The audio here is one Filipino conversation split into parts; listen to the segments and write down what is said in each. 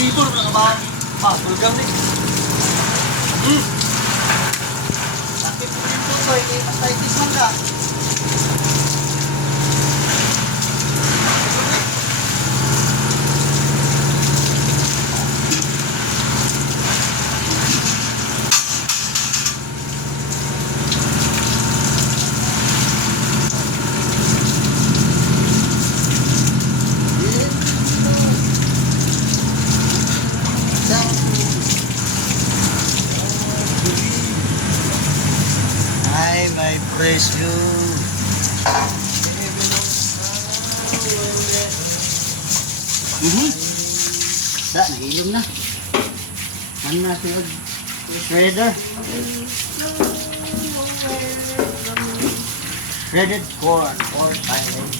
flavor mga ba? Bulgam ni. Sakit po yung puso, hindi mastitis man ka. Ay, my precious. Da, nahilom na. Ano natin yung shredder? Shredded corn or silent.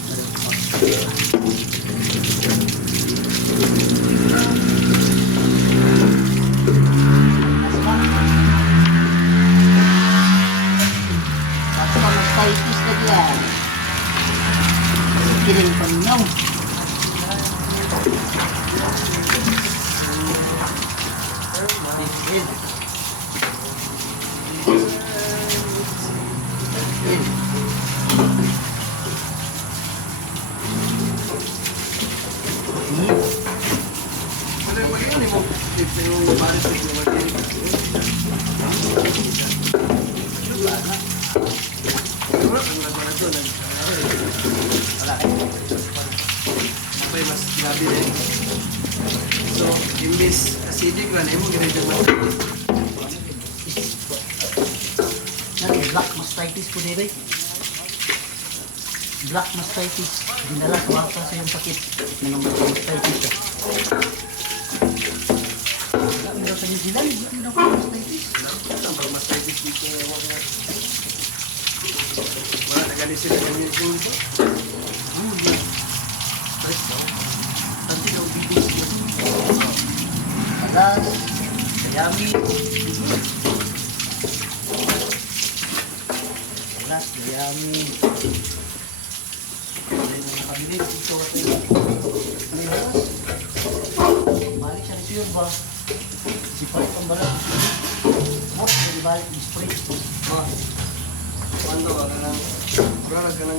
Mastitis na diyan. Kiring paminaw. Apay mas grabe rin. So, imbis acidic lang, mo ginagdag lang. Black mastitis po din eh. Black mastitis. Dinala sa bata sa yung sakit. Nang mastitis ka. Wala mo daw sa New Zealand. Wala mo daw sa mastitis. Ang pag-mastitis dito, wala na galing sila ng yung dito. Ano yun? Stress daw. Tanti daw bibis yun. Alas. Sayami. Alas. Sayami. Ano yung mga kabilit? Ito at yung ano yung alas? Balik siya ni Sir ba? Sipalit ang balat. Mot, hindi balik yung spray. Ma, ano ka lang, wala ka lang